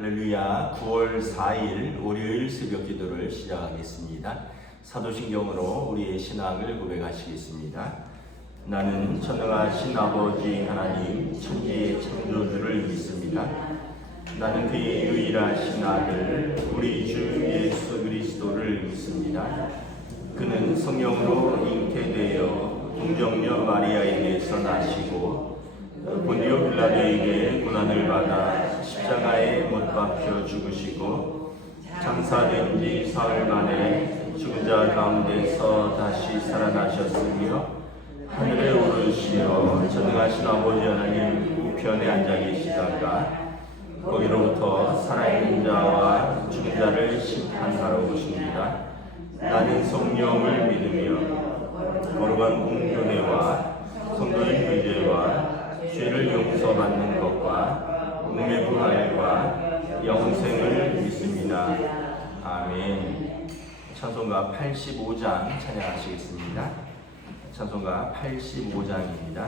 할렐루야. 9월 4일 월요일 새벽 기도를 시작하겠습니다. 사도신경으로 우리의 신앙을 고백하시겠습니다. 나는 전능하신 아버지 하나님 천지의 창조주를 믿습니다. 나는 그의 유일하신 아들 우리 주 예수 그리스도를 믿습니다. 그는 성령으로 잉태되어 동정녀 마리아에게서 나시고 본디오 빌라도에게 고난을 받아 십자가에 못 박혀 죽으시고 장사된 지 사흘 만에 죽은 자 가운데서 다시 살아나셨으며 하늘에 오르시어 전능하신 아버지 하나님 우편에 앉아 계시다가 거기로부터 살아있는 자와 죽은 자를 심판하러 오십니다. 나는 성령을 믿으며 거룩한 공교회와 성도의 교제와 죄를 용서받는 것과 몸의 부활과 영생을 믿습니다. 아멘. 찬송가 85장 찬양하시겠습니다. 찬송가 85장입니다.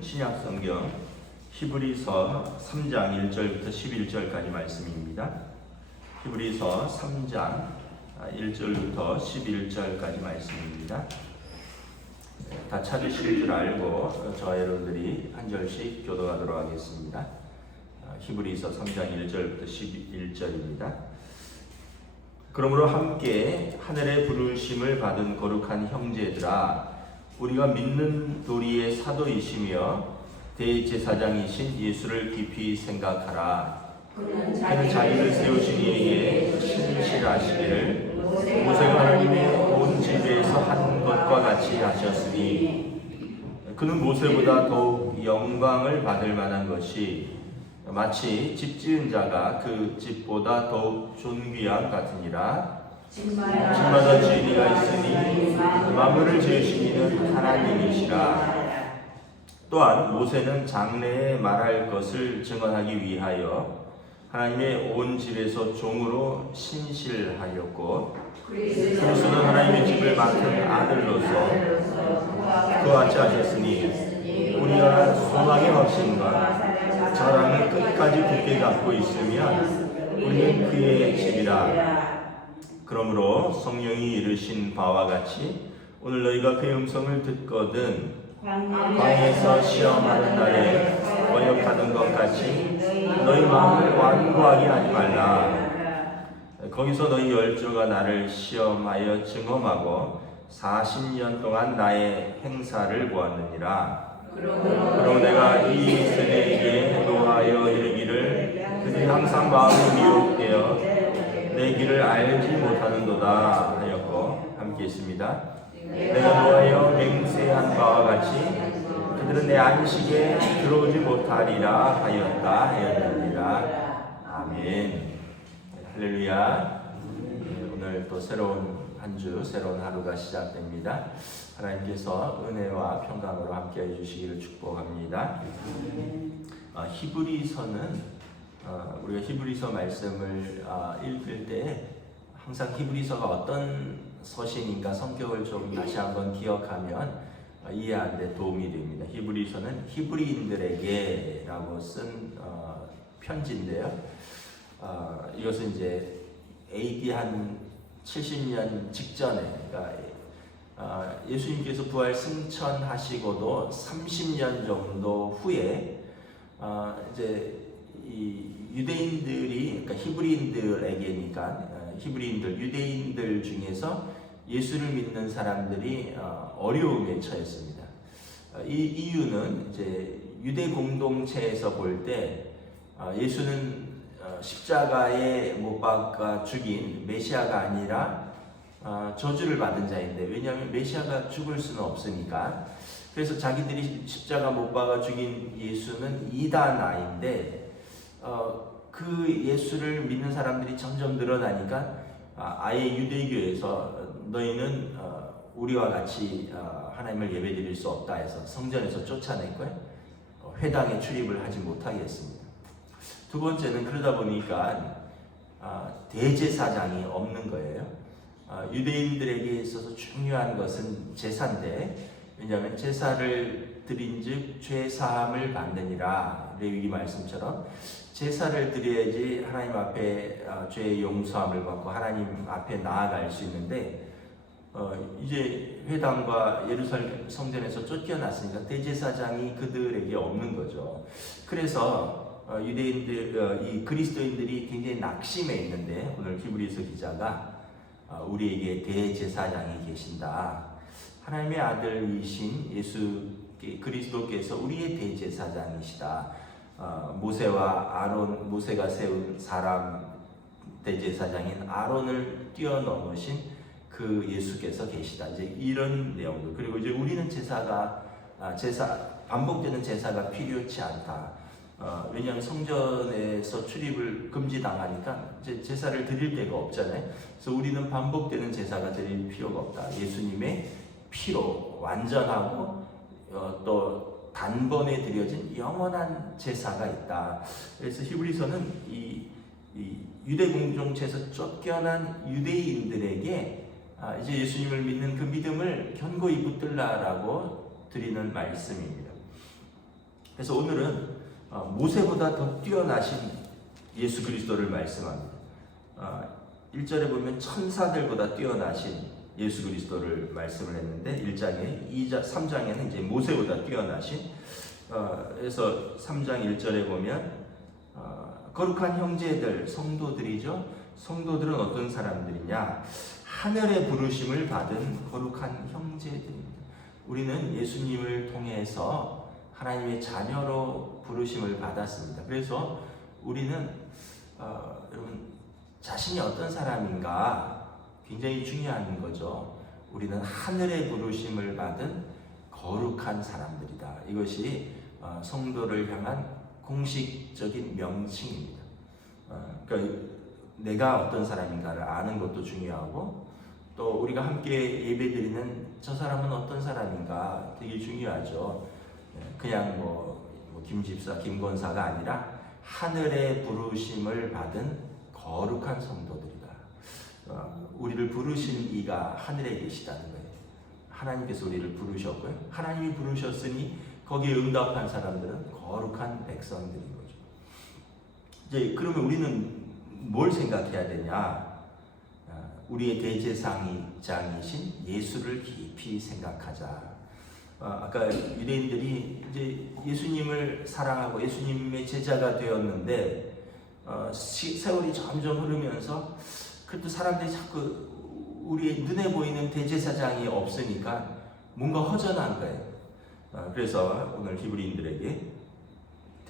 신약성경 히브리서 3장 1절부터 11절까지 말씀입니다. 히브리서 3장 1절부터 11절까지 말씀입니다. 다 찾으실 줄 알고 저와 여러분들이 한 절씩 교독하도록 하겠습니다. 히브리서 3장 1절부터 11절입니다. 그러므로 함께 하늘의 부르심을 받은 거룩한 형제들아, 우리가 믿는 도리의 사도이시며 대제사장이신 예수를 깊이 생각하라. 그는 자기를 세우신 이에게 신실하시기를 모세가 하나님의 온 집에서 한 것과 같이 하셨으니, 그는 모세보다 더욱 영광을 받을 만한 것이 마치 집 지은 자가 그 집보다 더욱 존귀함 같으니라. 집마다 주인이가 있으니 만물을 지으신 이는 하나님이시라. 또한 모세는 장래에 말할 것을 증언하기 위하여 하나님의 온 집에서 종으로 신실하였고 그리스도는 하나님의 집을 맡은 아들로서 그와 같이 하셨으니 우리가 소망의 확신과 자랑을 끝까지 굳게 갖고 있으면 우리는 그의 집이라. 그러므로 성령이 이르신 바와 같이 오늘 너희가 그의 음성을 듣거든 광야에서 시험하는 날에 번역하던 것 같이 너희 마음을 완고하게 하지 말라. 거기서 너희 열조가 나를 시험하여 증험하고 40년 동안 나의 행사를 보았느니라. 그러므로 내가 이 세대에게 노하여 이르기를 그들이 항상 마음이 미혹되어 내 길을 알지 못하는도다 하였고, 함께 있습니다. 내가 노하여 맹세한 바와 같이 그들은 내 안식에 들어오지 못하리라 하였느니라. 아멘. 할렐루야. 오늘 또 새로운 한 주, 새로운 하루가 시작됩니다. 하나님께서 은혜와 평강으로 함께해 주시기를 축복합니다. 히브리서는 우리가 히브리서 말씀을 읽을 때 항상 히브리서가 어떤 서신인가 성격을 좀 다시 한번 기억하면 이해하는 데 도움이 됩니다. 히브리서는 히브리인들에게라고 쓴 편지인데요. 이것은 이제 AD 한 70년 직전에, 그러니까 예수님께서 부활 승천하시고도 30년 정도 후에 이제 이 유대인들이, 그러니까 히브리인들에게니까 히브리인들, 유대인들 중에서 예수를 믿는 사람들이 어려움에 처했습니다. 이 이유는 이제 유대 공동체에서 볼 때 예수는 십자가에 못 박아 죽인 메시아가 아니라 저주를 받은 자인데, 왜냐하면 메시아가 죽을 수는 없으니까. 그래서 자기들이 십자가 못 박아 죽인 예수는 이단아인데, 그 예수를 믿는 사람들이 점점 늘어나니까 아예 유대교에서 너희는 우리와 같이 하나님을 예배드릴 수 없다 해서 성전에서 쫓아냈고요. 회당에 출입을 하지 못하게 했습니다. 두 번째는 그러다 보니까 대제사장이 없는 거예요. 유대인들에게 있어서 중요한 것은 제사인데, 왜냐하면 제사를 드린즉 죄 사함을 받느니라. 레위기 말씀처럼 제사를 드려야지 하나님 앞에 죄의 용서함을 받고 하나님 앞에 나아갈 수 있는데, 이제 회당과 예루살렘 성전에서 쫓겨났으니까 대제사장이 그들에게 없는 거죠. 그래서 유대인들, 이 그리스도인들이 굉장히 낙심해 있는데, 오늘 히브리서 기자가 우리에게 대제사장이 계신다. 하나님의 아들이신 예수 그리스도께서 우리의 대제사장이시다. 모세가 세운 사람 대제사장인 아론을 뛰어넘으신 그 예수께서 계시다. 이제 이런 내용들. 그리고 이제 우리는 반복되는 제사가 필요치 않다. 왜냐하면 성전에서 출입을 금지당하니까 이제 제사를 드릴 데가 없잖아요. 그래서 우리는 반복되는 제사가 드릴 필요가 없다. 예수님의 피로 완전하고 또 단번에 드려진 영원한 제사가 있다. 그래서 히브리서는 이 유대 공동체에서 쫓겨난 유대인들에게 이제 예수님을 믿는 그 믿음을 견고히 붙들라라고 드리는 말씀입니다. 그래서 오늘은 모세보다 더 뛰어나신 예수 그리스도를 말씀합니다. 1절에 보면 천사들보다 뛰어나신 예수 그리스도를 말씀을 했는데, 1장에 3장에는 이제 모세보다 뛰어나신, 그래서 3장 1절에 보면 거룩한 형제들, 성도들이죠. 성도들은 어떤 사람들이냐? 하늘의 부르심을 받은 거룩한 형제들입니다. 우리는 예수님을 통해서 하나님의 자녀로 부르심을 받았습니다. 그래서 우리는 여러분 자신이 어떤 사람인가 굉장히 중요한 거죠. 우리는 하늘의 부르심을 받은 거룩한 사람들이다. 이것이 성도를 향한 공식적인 명칭입니다. 그러니까 내가 어떤 사람인가를 아는 것도 중요하고, 또 우리가 함께 예배드리는 저 사람은 어떤 사람인가 되게 중요하죠. 그냥 김 집사, 김 권사가 아니라 하늘의 부르심을 받은 거룩한 성도들이다. 우리를 부르신 이가 하늘에 계시다는 거예요. 하나님께서 우리를 부르셨고요. 하나님이 부르셨으니 거기에 응답한 사람들은 거룩한 백성들인 거죠. 이제 그러면 우리는 뭘 생각해야 되냐? 우리의 대제사장이신 예수를 깊이 생각하자. 아까 유대인들이 이제 예수님을 사랑하고 예수님의 제자가 되었는데 세월이 점점 흐르면서 그래도 사람들이 자꾸 우리의 눈에 보이는 대제사장이 없으니까 뭔가 허전한 거예요. 그래서 오늘 히브리인들에게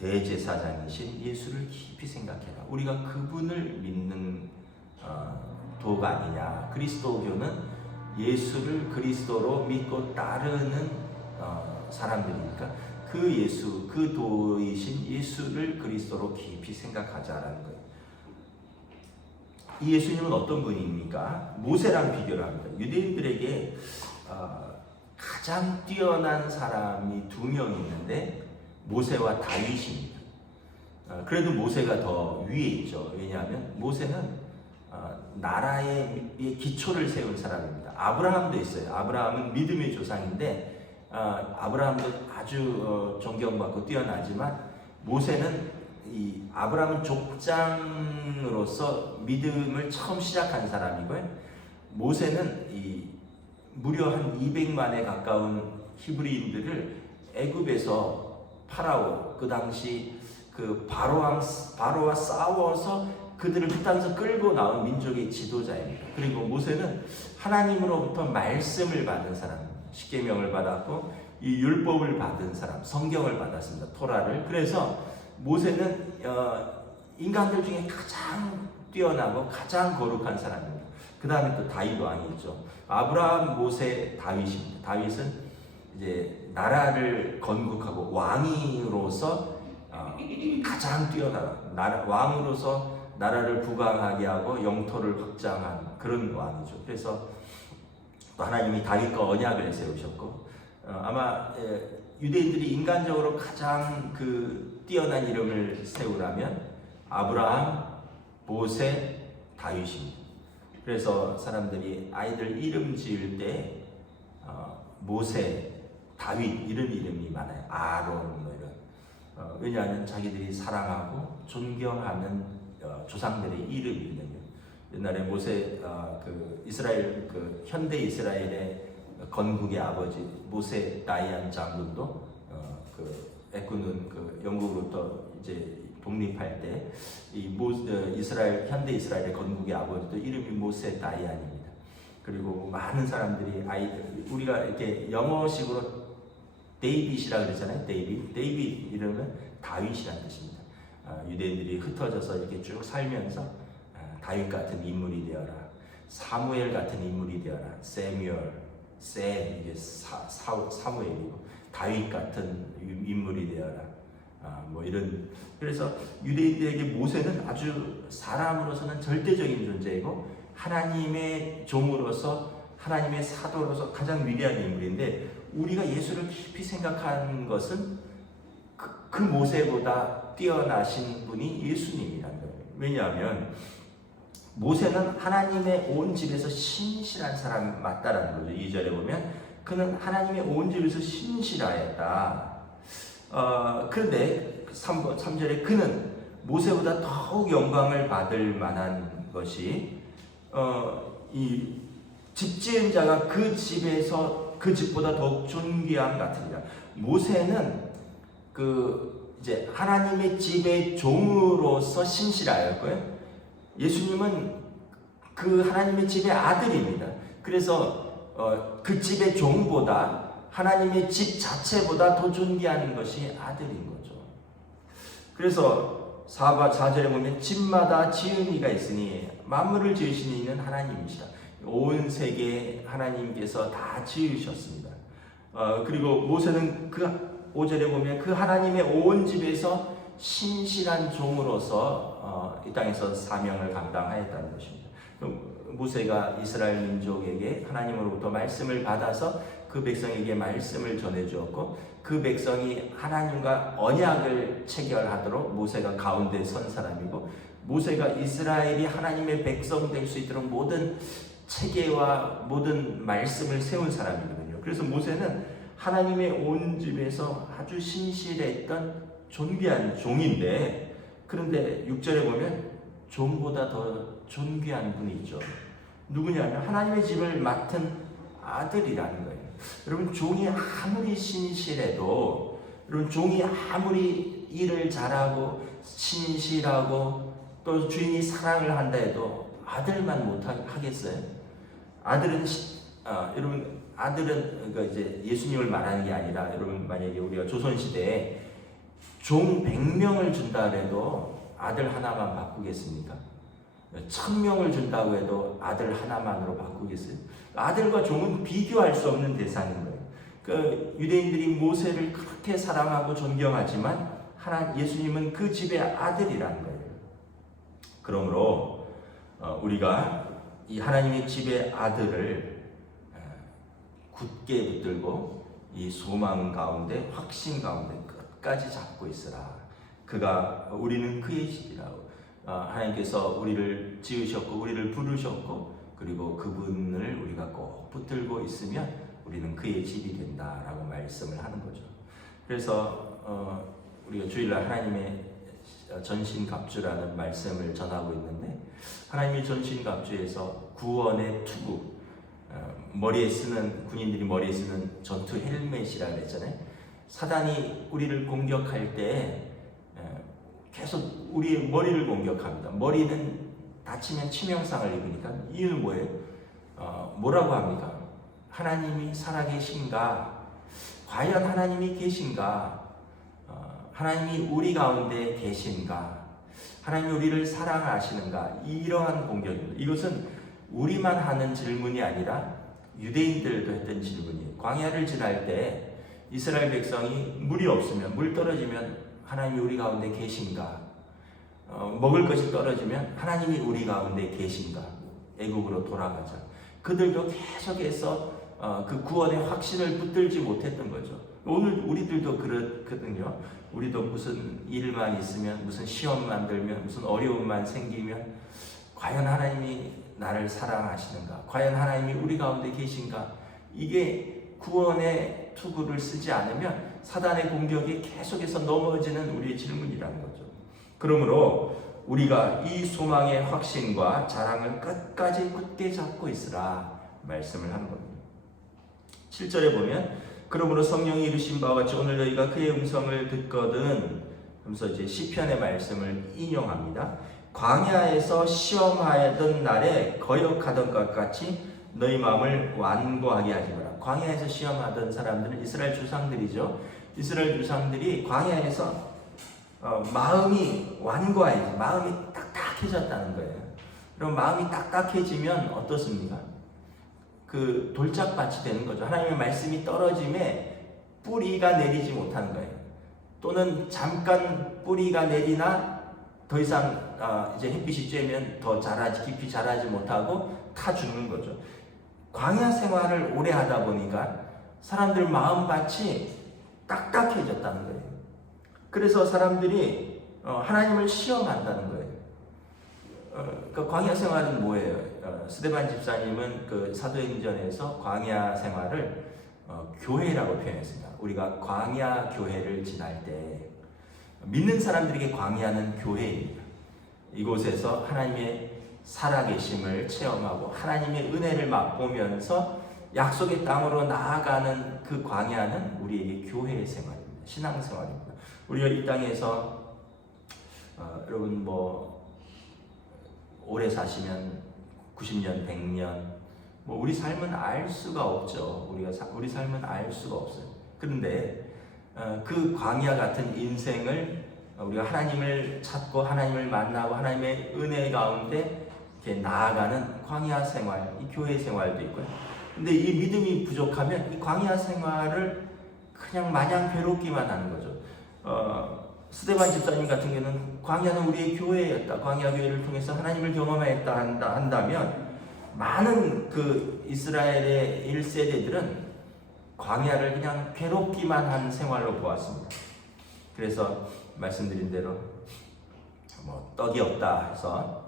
대제사장이신 예수를 깊이 생각해라. 우리가 그분을 믿는 도가 아니냐. 그리스도교는 예수를 그리스도로 믿고 따르는 사람들이니까 그 예수, 그 도이신 예수를 그리스도로 깊이 생각하자라는 거예요. 이 예수님은 어떤 분입니까? 모세랑 비교를 합니다. 유대인들에게 가장 뛰어난 사람이 두 명 있는데 모세와 다윗입니다. 그래도 모세가 더 위에 있죠. 왜냐하면 모세는 나라의 기초를 세운 사람입니다. 아브라함도 있어요. 아브라함은 믿음의 조상인데 아브라함도 아주 존경받고 뛰어나지만 모세는 이 아브라함은 족장으로서 믿음을 처음 시작한 사람이고요. 모세는 이 무려 한 200만에 가까운 히브리인들을 애굽에서 파라오, 그 당시 그 바로와 싸워서 그들을 그 땅에서 끌고 나온 민족의 지도자입니다. 그리고 모세는 하나님으로부터 말씀을 받은 사람, 십계명을 받았고 이 율법을 받은 사람, 성경을 받았습니다. 토라를. 그래서 모세는 인간들 중에 가장 뛰어나고 가장 거룩한 사람입니다. 그 다음에 또 다윗 왕이 있죠. 아브라함, 모세, 다윗입니다. 다윗은 이제 나라를 건국하고 왕으로서 가장 뛰어나다. 왕으로서 나라를 부강하게 하고 영토를 확장한 그런 왕이죠. 그래서 또 하나님이 다윗과 언약을 세우셨고 아마 유대인들이 인간적으로 가장 뛰어난 이름을 세우라면 아브라함, 모세, 다윗입니다. 그래서 사람들이 아이들 이름 지을 때 모세, 다윗 이런 이름이 많아요. 아론 이런. 왜냐하면 자기들이 사랑하고 존경하는 조상들의 이름이거든요. 옛날에 모세 이스라엘 현대 이스라엘의 건국의 아버지 모세 다이안 장군도 애꾸는 영국으로부터 이제 독립할 때 이스라엘 현대 이스라엘의 건국의 아버지도 이름이 모세 다이안입니다. 그리고 많은 사람들이 우리가 이렇게 영어식으로 데이빗이라 그러잖아요. 데이빗 이름은 다윗이라는 뜻입니다. 유대인들이 흩어져서 이렇게 쭉 살면서 다윗 같은 인물이 되어라, 사무엘 같은 인물이 되어라, 이게 사무엘이고 다윗 같은 인물이 되어라. 이런. 그래서 유대인들에게 모세는 아주 사람으로서는 절대적인 존재이고 하나님의 종으로서 하나님의 사도로서 가장 위대한 인물인데 우리가 예수를 깊이 생각하는 것은 그 모세보다 뛰어나신 분이 예수님이라는 거예요. 왜냐하면 모세는 하나님의 온 집에서 신실한 사람이 맞다라는 거죠. 2절에 보면 그는 하나님의 온 집에서 신실하였다. 그런데 3절에 그는 모세보다 더욱 영광을 받을 만한 것이 이 집지은 자가 그 집보다 더욱 존귀함 같으니라. 모세는 이제 하나님의 집의 종으로서 신실하였고요. 예수님은 그 하나님의 집의 아들입니다. 그래서 그 집의 종보다 하나님의 집 자체보다 더 존귀한 것이 아들인 거죠. 그래서 4절에 보면 집마다 지은 이가 있으니 만물을 지으신 이는 하나님이시다. 온 세계 하나님께서 다 지으셨습니다. 그리고 모세는 5절에 보면 그 하나님의 온 집에서 신실한 종으로서 이 땅에서 사명을 감당하였다는 것입니다. 모세가 이스라엘 민족에게 하나님으로부터 말씀을 받아서 그 그 백성에게 말씀을 전해 주었고 그 백성이 하나님과 언약을 체결하도록 모세가 가운데 선 사람이고 모세가 이스라엘이 하나님의 백성 될 수 있도록 모든 체계와 모든 말씀을 세운 사람이거든요. 그래서 모세는 하나님의 온 집에서 아주 신실했던 존귀한 종인데 그런데 6절에 보면 종보다 더 존귀한 분이 있죠. 누구냐면 하나님의 집을 맡은 아들이라는 거예요. 여러분 종이 아무리 신실해도 여러분 종이 아무리 일을 잘하고 신실하고 또 주인이 사랑을 한다 해도 아들만 못 하겠어요? 아들은 여러분 아들은 그러니까 이제 예수님을 말하는 게 아니라 여러분 만약에 우리가 조선 시대에 종 100명을 준다 해도 아들 하나만 바꾸겠습니까? 1000명을 준다고 해도 아들 하나만으로 바꾸겠어요? 아들과 종은 비교할 수 없는 대상인 거예요. 그 유대인들이 모세를 그렇게 사랑하고 존경하지만 예수님은 그 집의 아들이라는 거예요. 그러므로 우리가 이 하나님의 집의 아들을 굳게 붙들고 이 소망 가운데 확신 가운데 끝까지 잡고 있으라. 우리는 그의 집이라고. 하나님께서 우리를 지으셨고 우리를 부르셨고 그리고 그분을 우리가 꼭 붙들고 있으면 우리는 그의 집이 된다라고 말씀을 하는 거죠. 그래서 우리가 주일날 하나님의 전신갑주라는 말씀을 전하고 있는데 하나님의 전신갑주에서 구원의 투구, 군인들이 머리에 쓰는 전투 헬멧이라고 했잖아요. 사단이 우리를 공격할 때 계속 우리의 머리를 공격합니다. 머리는 다치면 치명상을 입으니까 이유는 뭐예요? 뭐라고 합니까? 하나님이 살아계신가? 과연 하나님이 계신가? 하나님이 우리 가운데 계신가? 하나님이 우리를 사랑하시는가? 이러한 공격입니다. 이것은 우리만 하는 질문이 아니라 유대인들도 했던 질문이에요. 광야를 지날 때 이스라엘 백성이 물이 없으면 물 떨어지면 하나님이 우리 가운데 계신가? 먹을 것이 떨어지면 하나님이 우리 가운데 계신가? 애국으로 돌아가자. 그들도 계속해서 그 구원의 확신을 붙들지 못했던 거죠. 오늘 우리들도 그렇거든요. 우리도 무슨 일만 있으면 무슨 시험만 들면 무슨 어려움만 생기면 과연 하나님이 나를 사랑하시는가? 과연 하나님이 우리 가운데 계신가? 이게 구원의 투구를 쓰지 않으면 사단의 공격이 계속해서 넘어지는 우리의 질문이라는 거죠. 그러므로 우리가 이 소망의 확신과 자랑을 끝까지 굳게 잡고 있으라 말씀을 하는 겁니다. 7절에 보면 그러므로 성령이 이르신 바와 같이 오늘 너희가 그의 음성을 듣거든 하면서 이제 시편의 말씀을 인용합니다. 광야에서 시험하던 날에 거역하던 것 같이 너희 마음을 완고하게 하지 마라. 광야에서 시험하던 사람들은 이스라엘 주상들이죠. 이스라엘 주상들이 광야에서 마음이 완고해지, 마음이 딱딱해졌다는 거예요. 그럼 마음이 딱딱해지면 어떻습니까? 그 돌짝밭이 되는 거죠. 하나님의 말씀이 떨어짐에 뿌리가 내리지 못하는 거예요. 또는 잠깐 뿌리가 내리나 더 이상 이제 햇빛이 쬐면 더 깊이 자라지 못하고 타 죽는 거죠. 광야 생활을 오래 하다 보니까 사람들 마음밭이 딱딱해졌다는 거예요. 그래서 사람들이 하나님을 시험한다는 거예요. 그 광야 생활은 뭐예요? 스데반 집사님은 그 사도행전에서 광야 생활을 교회라고 표현했습니다. 우리가 광야 교회를 지날 때 믿는 사람들에게 광야는 교회입니다. 이곳에서 하나님의 살아계심을 체험하고 하나님의 은혜를 맛보면서 약속의 땅으로 나아가는 그 광야는 우리에게 교회의 생활입니다. 신앙생활입니다. 우리가 이 땅에서 여러분 오래 사시면 90년, 100년 우리 삶은 알 수가 없죠. 우리 삶은 알 수가 없어요. 그런데 그 광야 같은 인생을 우리가 하나님을 찾고 하나님을 만나고 하나님의 은혜 가운데 이렇게 나아가는 광야 생활, 이 교회 생활도 있고요. 근데 이 믿음이 부족하면 이 광야 생활을 그냥 마냥 괴롭기만 하는 거죠. 스데반 집사님 같은 경우는 광야는 우리의 교회였다. 광야 교회를 통해서 하나님을 경험했다 한다면 많은 그 이스라엘의 1세대들은 광야를 그냥 괴롭기만 한 생활로 보았습니다. 그래서 말씀드린 대로 떡이 없다 해서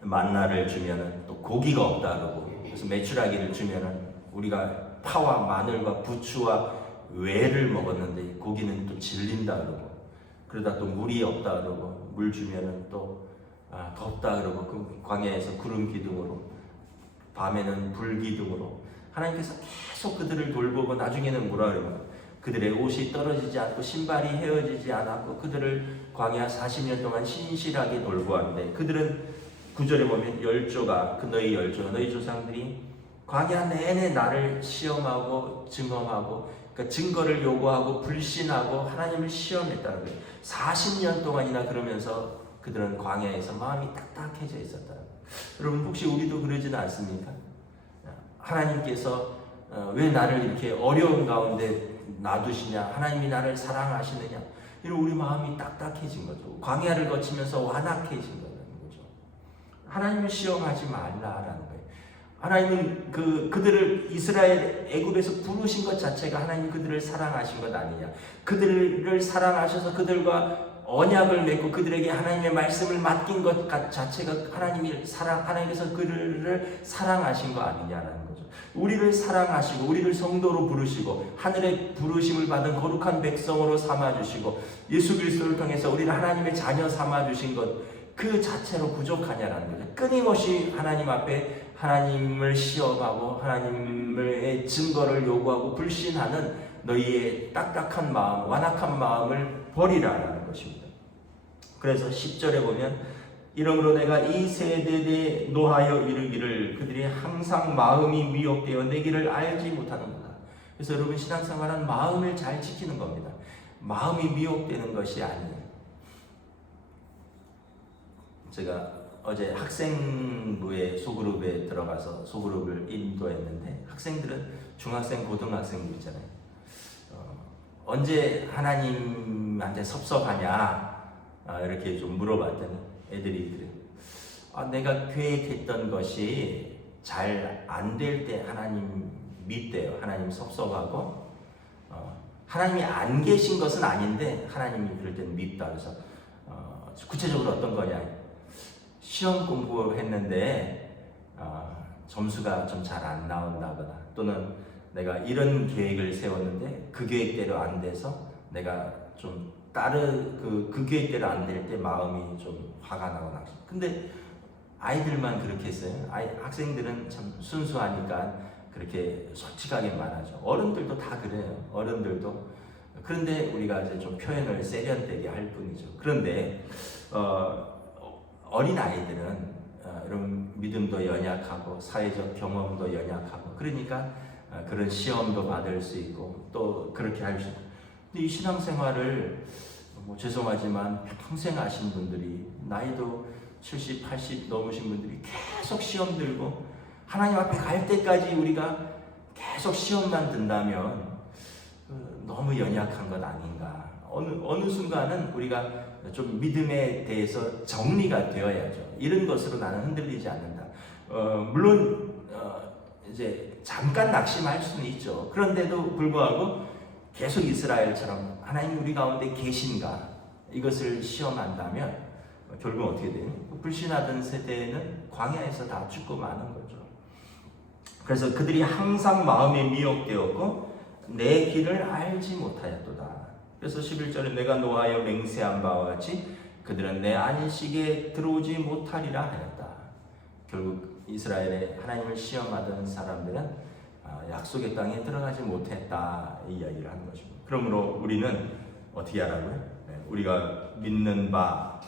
만나를 주면은 또 고기가 없다 그러고, 그래서 메추라기를 주면은 우리가 파와 마늘과 부추와 외를 먹었는데 고기는 또 질린다 그러고, 그러다 또 물이 없다 그러고, 물 주면은 또 덥다 그러고, 그 광야에서 구름 기둥으로, 밤에는 불 기둥으로 하나님께서 계속 그들을 돌보고, 나중에는 뭐라 그러면 그들의 옷이 떨어지지 않고 신발이 헤어지지 않았고 그들을 광야 40년 동안 신실하게 돌보았는데, 그들은 9절에 보면 열조가, 너희 열조가, 너희 조상들이 광야 내내 나를 시험하고 증험하고, 그러니까 증거를 요구하고 불신하고 하나님을 시험했다는 거예요. 40년 동안이나 그러면서 그들은 광야에서 마음이 딱딱해져 있었다. 여러분, 혹시 우리도 그러지는 않습니까? 하나님께서 왜 나를 이렇게 어려운 가운데 놔두시냐, 하나님이 나를 사랑하시느냐, 이런 우리 마음이 딱딱해진 거죠. 광야를 거치면서 완악해진 거죠. 하나님을 시험하지 말라라는 거예요. 하나님은 그들을 이스라엘 애굽에서 부르신 것 자체가 하나님 그들을 사랑하신 것 아니냐, 그들을 사랑하셔서 그들과 언약을 맺고 그들에게 하나님의 말씀을 맡긴 것 자체가 하나님께서 그들을 사랑하신 거 아니냐라는 거죠. 우리를 사랑하시고 우리를 성도로 부르시고 하늘의 부르심을 받은 거룩한 백성으로 삼아주시고 예수 그리스도를 통해서 우리를 하나님의 자녀 삼아주신 것 그 자체로 부족하냐라는 거죠. 끊임없이 하나님 앞에 하나님을 시험하고 하나님의 증거를 요구하고 불신하는 너희의 딱딱한 마음, 완악한 마음을 버리라라는 것입니다. 그래서 10절에 보면 이러므로 내가 이 세대에 노하여 이르기를 그들이 항상 마음이 미혹되어 내 길을 알지 못하는구나. 그래서 여러분, 신앙생활은 마음을 잘 지키는 겁니다. 마음이 미혹되는 것이 아니에요. 제가 어제 학생부의 소그룹에 들어가서 소그룹을 인도했는데, 학생들은 중학생, 고등학생들 있잖아요. 언제 하나님한테 섭섭하냐 이렇게 좀 물어봤더니 애들이 그래요. 내가 계획했던 것이 잘 안 될 때 하나님 밉대요. 하나님 섭섭하고, 하나님이 안 계신 것은 아닌데 하나님이 그럴 때는 밉다. 그래서 구체적으로 어떤 거냐, 시험 공부했는데 점수가 좀 잘 안 나온다거나, 또는 내가 이런 계획을 세웠는데 그 계획대로 안 돼서 내가 좀 다른 그 계획대로 안 될 때 마음이 좀 화가 나거나. 근데 아이들만 그렇게 했어요. 학생들은 참 순수하니까 그렇게 솔직하게 말하죠. 어른들도 다 그래요. 어른들도. 그런데 우리가 이제 좀 표현을 세련되게 할 뿐이죠. 그런데 어린 아이들은 이런 믿음도 연약하고 사회적 경험도 연약하고, 그러니까 그런 시험도 받을 수 있고 또 그렇게 할 수 있고. 근데 이 신앙생활을 죄송하지만 평생 하신 분들이, 나이도 70, 80 넘으신 분들이 계속 시험 들고 하나님 앞에 갈 때까지 우리가 계속 시험만 든다면 너무 연약한 것 아닌가. 어느 순간은 우리가 좀 믿음에 대해서 정리가 되어야죠. 이런 것으로 나는 흔들리지 않는다. 물론 이제 잠깐 낙심할 수는 있죠. 그런데도 불구하고 계속 이스라엘처럼 하나님 우리 가운데 계신가, 이것을 시험한다면 결국 어떻게 돼요? 불신하던 세대에는 광야에서 다 죽고 마는 거죠. 그래서 그들이 항상 마음에 미혹되었고 내 길을 알지 못하였도다. 그래서 11절에 내가 노하여 맹세한 바와 같이 그들은 내 안식에 들어오지 못하리라 하였다. 결국 이스라엘의 하나님을 시험하던 사람들은 약속의 땅에 들어가지 못했다, 이 이야기를 하는 것입니다. 그러므로 우리는 어떻게 하라고요? 우리가 믿는 바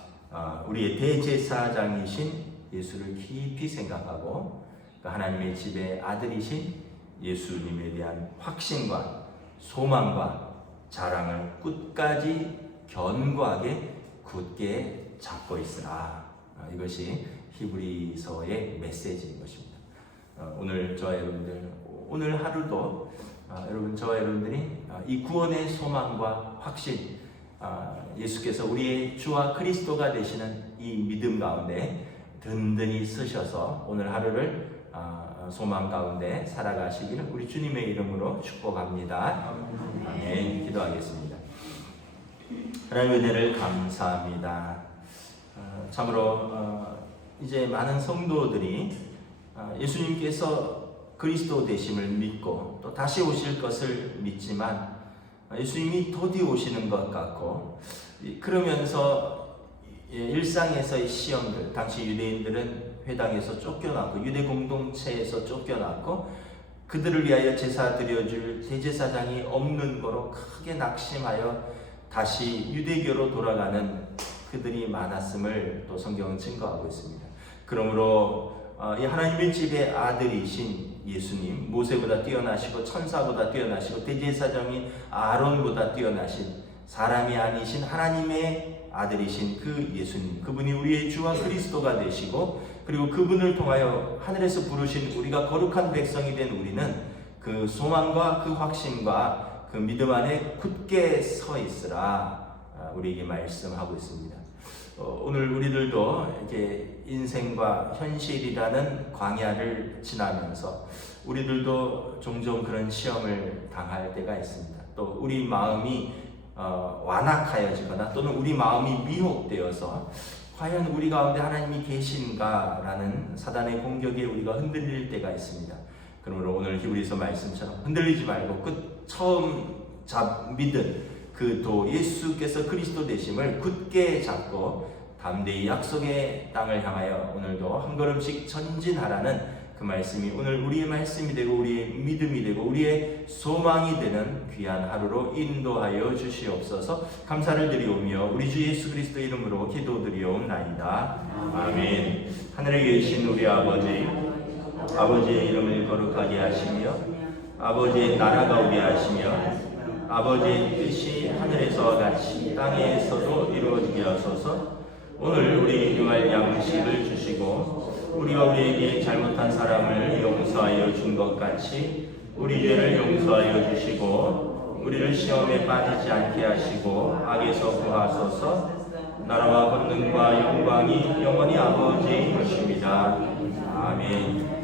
우리의 대제사장이신 예수를 깊이 생각하고 하나님의 집의 아들이신 예수님에 대한 확신과 소망과 자랑을 끝까지 견고하게 굳게 잡고 있으라. 이것이 히브리서의 메시지인 것입니다. 오늘 저와 여러분들, 오늘 하루도 저와 여러분들이 이 구원의 소망과 확신, 예수께서 우리의 주와 그리스도가 되시는 이 믿음 가운데 든든히 쓰셔서 오늘 하루를 소망 가운데 살아가시기를 우리 주님의 이름으로 축복합니다. 아멘. 기도하겠습니다. 하나님의 은혜를 감사합니다. 참으로 이제 많은 성도들이 예수님께서 그리스도 되심을 믿고 또 다시 오실 것을 믿지만 예수님이 더디 오시는 것 같고, 그러면서 일상에서의 시험들, 당시 유대인들은 회당에서 쫓겨났고 유대 공동체에서 쫓겨났고 그들을 위하여 제사 드려줄 대제사장이 없는 거로 크게 낙심하여 다시 유대교로 돌아가는 그들이 많았음을 또 성경은 증거하고 있습니다. 그러므로 이 하나님의 집의 아들이신 예수님, 모세보다 뛰어나시고 천사보다 뛰어나시고 대제사장인 아론보다 뛰어나신 사람이 아니신 하나님의 아들이신 그 예수님, 그분이 우리의 주와 그리스도가 되시고, 그리고 그분을 통하여 하늘에서 부르신 우리가 거룩한 백성이 된 우리는 그 소망과 그 확신과 그 믿음 안에 굳게 서 있으라 우리에게 말씀하고 있습니다. 오늘 우리들도 이렇게 인생과 현실이라는 광야를 지나면서 우리들도 종종 그런 시험을 당할 때가 있습니다. 또 우리 마음이 완악하여지거나 또는 우리 마음이 미혹되어서 과연 우리 가운데 하나님이 계신가라는 사단의 공격에 우리가 흔들릴 때가 있습니다. 그러므로 오늘 히브리서 말씀처럼 흔들리지 말고 처음 믿은 그 도 예수께서 그리스도 되심을 굳게 잡고 담대히 약속의 땅을 향하여 오늘도 한 걸음씩 전진하라는 그 말씀이 오늘 우리의 말씀이 되고 우리의 믿음이 되고 우리의 소망이 되는 귀한 하루로 인도하여 주시옵소서. 감사를 드리오며 우리 주 예수 그리스도 이름으로 기도드리옵나이다. 아멘. 하늘에 계신 우리 아버지의 이름을 거룩하게 하시며 아버지의 나라가 오게 하시며 아버지의 뜻이 하늘에서와 같이 땅에서도 이루어지게 하소서. 오늘 우리 일용할 양식을 주시고 우리가 우리에게 잘못한 사람을 용서하여 준 것 같이 우리 죄를 용서하여 주시고 우리를 시험에 빠지지 않게 하시고 악에서 구하소서. 나라와 권능과 영광이 영원히 아버지의 것입니다. 아멘.